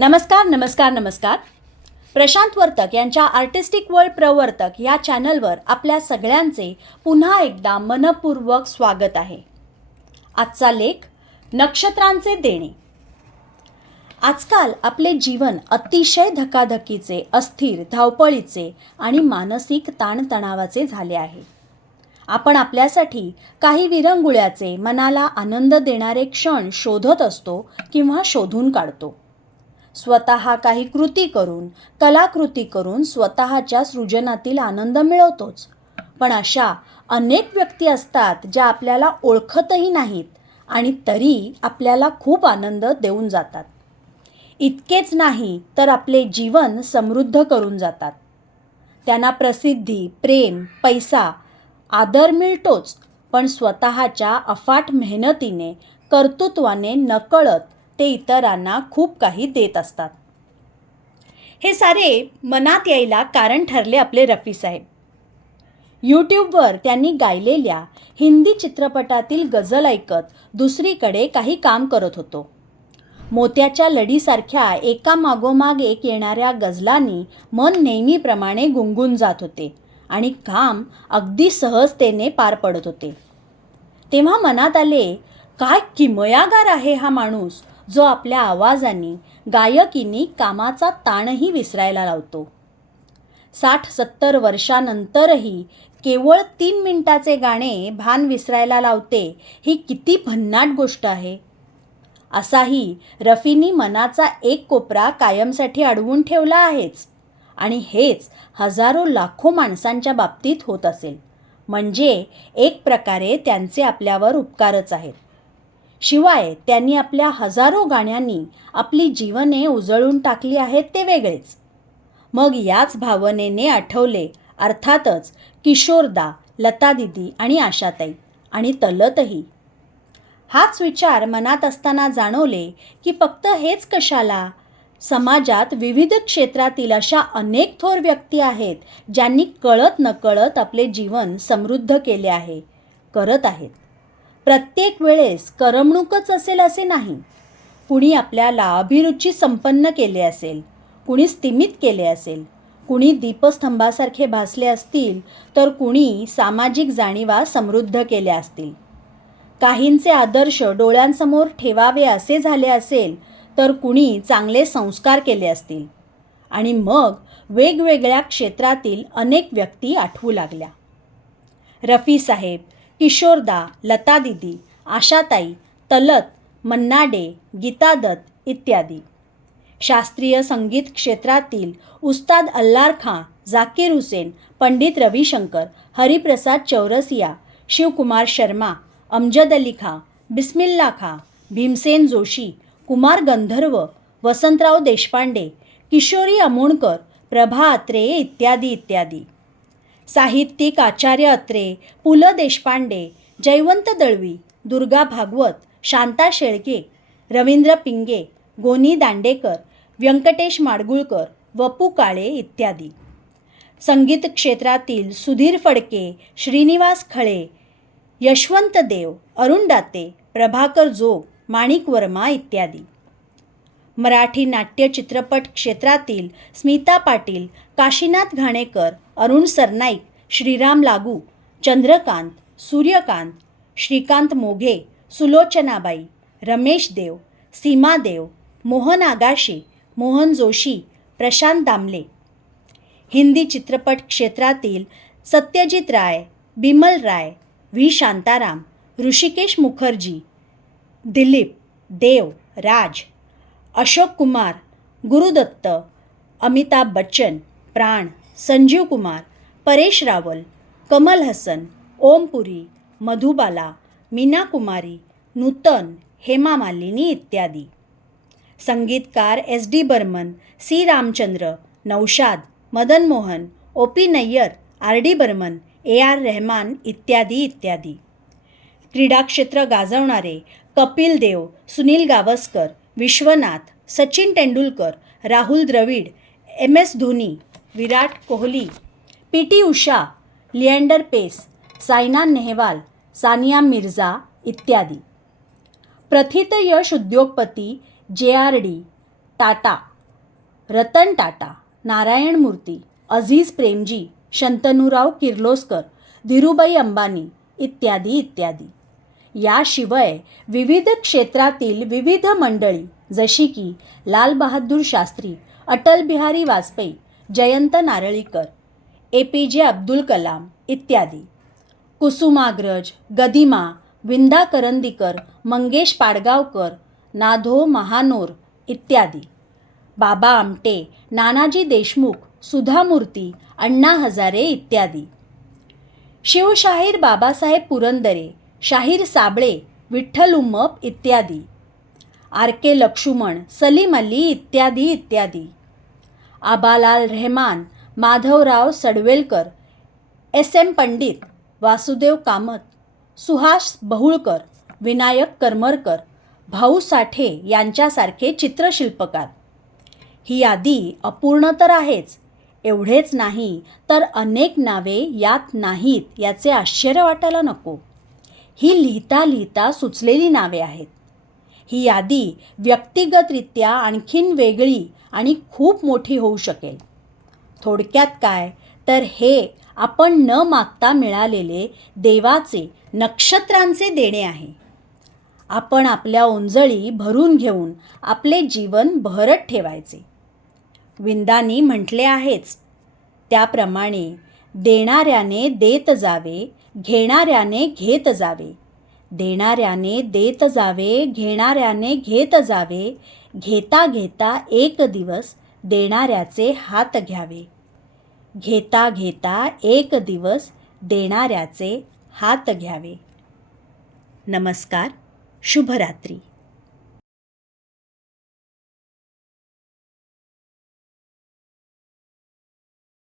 नमस्कार नमस्कार नमस्कार. प्रशांत वर्तक यांच्या आर्टिस्टिक वर्ल्ड प्रवर्तक या चॅनलवर आपल्या सगळ्यांचे पुन्हा एकदा मनपूर्वक स्वागत आहे. आजचा लेख नक्षत्रांचे देणे. आजकाल आपले जीवन अतिशय धकाधकीचे, अस्थिर, धावपळीचे आणि मानसिक ताणतणावाचे झाले आहे. आपण आपल्यासाठी काही विरंगुळ्याचे, मनाला आनंद देणारे क्षण शोधत असतो किंवा शोधून काढतो. स्वतः काही कृती करून, कलाकृती करून स्वतःच्या सृजनातील आनंद मिळवतोच. पण अशा अनेक व्यक्ती असतात ज्या आपल्याला ओळखतही नाहीत आणि तरी आपल्याला खूप आनंद देऊन जातात. इतकेच नाही तर आपले जीवन समृद्ध करून जातात. त्यांना प्रसिद्धी, प्रेम, पैसा, आदर मिळतोच, पण स्वतःच्या अफाट मेहनतीने, कर्तृत्वाने नकळत ते इतरांना खूप काही देत असतात. हे सारे मनात यायला कारण ठरले आपले रफी साहेब. यूट्यूबवर त्यांनी गायलेल्या हिंदी चित्रपटातील गझल ऐकत दुसरीकडे काही काम करत होतो. मोत्याच्या लढीसारख्या एकामागोमाग एक येणाऱ्या गझलांनी मन नेहमीप्रमाणे गुंगून जात होते आणि काम अगदी सहजतेने पार पडत होते. तेव्हा मनात आले, काय किमयागार आहे हा माणूस, जो आपल्या आवाजाने, गायकीने कामाचा ताणही विसरायला लावतो. 60-70 वर्षानंतरही केवळ 3 मिनिटाचे गाणे भान विसरायला लावते, ही किती भन्नाट गोष्ट आहे. असाही रफीनी मनाचा एक कोपरा कायमसाठी अडवून ठेवला आहेच. आणि हेच हजारो लाखो माणसांच्या बाबतीत होत असेल, म्हणजे एक प्रकारे त्यांचे आपल्यावर उपकारच आहेत. शिवाय त्यांनी आपल्या हजारो गाण्यांनी आपली जीवने उजळून टाकली आहेत ते वेगळेच. मग याच भावनेने आठवले अर्थातच किशोरदा, लतादीदी आणि आशाताई आणि तलतही. हाच विचार मनात असताना जाणवले की फक्त हेच कशाला, समाजात विविध क्षेत्रातील अशा अनेक थोर व्यक्ती आहेत ज्यांनी कळत नकळत आपले जीवन समृद्ध केले आहे, करत आहेत. प्रत्येक वेळेस करमणूकच असेल असे नाही. कुणी आपल्याला अभिरुची संपन्न केले असेल, कुणी स्तिमित केले असेल, कुणी दीपस्तंभासारखे भासले असतील, तर कुणी सामाजिक जाणीवा समृद्ध केल्या असतील. काहींचे आदर्श डोळ्यांसमोर ठेवावे असे झाले असेल, तर कुणी चांगले संस्कार केले असतील. आणि मग वेगवेगळ्या क्षेत्रातील अनेक व्यक्ती आठवू लागल्या. रफी साहेब, किशोरदा, लतादीदी, आशाताई, तलत, मन्ना डे, गीता दत्त इत्यादी. शास्त्रीय संगीत क्षेत्रातील उस्ताद अल्लार खां, जाकीर हुसेन, पंडित रविशंकर, हरिप्रसाद चौरसिया, शिवकुमार शर्मा, अमजद अली खां, बिस्मिल्ला खां, भीमसेन जोशी, कुमार गंधर्व, वसंतराव देशपांडे, किशोरी अमोणकर, प्रभा अत्रे इत्यादी इत्यादी. साहित्यिक आचार्य अत्रे, पु ल देशपांडे, जयवंत दळवी, दुर्गा भागवत, शांता शेळके, रवींद्र पिंगे, गोनी दांडेकर, व्यंकटेश माडगुळकर, वपू काळे इत्यादी. संगीत क्षेत्रातील सुधीर फडके, श्रीनिवास खळे, यशवंत देव, अरुण दाते, प्रभाकर जोग, माणिक वर्मा इत्यादी. मराठी नाट्य चित्रपट क्षेत्रातील स्मिता पाटील, काशीनाथ घाणेकर, अरुण सरनाईक, श्रीराम लागू, चंद्रकांत, सूर्यकांत, श्रीकांत मोघे, सुलोचनाबाई, रमेश देव, सीमा देव, मोहन आगाशे, मोहन जोशी, प्रशांत दामले. हिंदी चित्रपट क्षेत्रातील सत्यजित राय, बिमल राय, व्ही शांताराम, ऋषिकेश मुखर्जी, दिलीप, देव, राज, अशोक कुमार, गुरुदत्त, अमिताभ बच्चन, प्राण, संजीव कुमार, परेश रावल, कमल हसन, ओमपुरी, मधुबाला, मीना कुमारी, नूतन, हेमा मालिनी इत्यादी. संगीतकार S D Burman, C Ramchandra, Naushad, Madan Mohan, O P Nayyar, R D Burman, A R Rahman इत्यादी इत्यादी. क्रीडा क्षेत्र गाजवणारे Kapil Dev, Sunil Gavaskar, Vishwanath, Sachin Tendulkar, Rahul Dravid, M S Dhoni, Virat Kohli, P T Usha, Leander Paes, Saina Nehwal, Sania Mirza इत्यादी. प्रथित यश उद्योगपती J R D, Tata, Ratan Tata, Narayan Murthy, Azim Premji, शंतनूराव Kirloskar, Dhirubhai Ambani इत्यादी इत्यादी. याशिवाय विविध क्षेत्रातील विविध मंडळी जशी की लाल बहादूर शास्त्री, अटल बिहारी वाजपेयी, जयंत नारळीकर, APJ अब्दुल कलाम इत्यादी. कुसुमाग्रज, गदिमा, विंदा करंदीकर, मंगेश पाडगावकर, नाधो महानोर इत्यादी. बाबा आमटे, नानाजी देशमुख, सुधा मूर्ती, अण्णा हजारे इत्यादी. शिवशाहीर बाबासाहेब पुरंदरे, शाहीर साबळे, विठ्ठल उमप इत्यादी. RK लक्ष्मण, सलीम अली इत्यादी इत्यादी. आबालाल रहमान, माधवराव सडवेलकर, SM पंडित, वासुदेव कामत, सुहास बहुळकर, विनायक करमरकर, भाऊ साठे यांच्यासारखे चित्रशिल्पकार. ही यादी अपूर्ण तर आहेच, एवढेच नाही तर अनेक नावे यात नाहीत याचे आश्चर्य वाटायला नको. ही लिहिता लिहिता सुचलेली नावे आहेत. ही यादी व्यक्तिगतरित्या आणखीन वेगळी आणि खूप मोठी होऊ शकेल. थोडक्यात काय तर हे आपण न मागता मिळालेले देवाचे, नक्षत्रांचे देणे आहे. आपण आपल्या ओंजळी भरून घेऊन आपले जीवन बहरत ठेवायचे. विंदांनी म्हटले आहेच त्याप्रमाणे देणाऱ्याने देत जावे, घेणाऱ्याने घेत जावे. देणाऱ्याने देत जावे, घेणाऱ्याने घेत जावे. घेता घेता एक दिवस देणाऱ्याचे हात घ्यावे. घेता घेता एक दिवस देणाऱ्याचे हात घ्यावे. नमस्कार. शुभरात्री.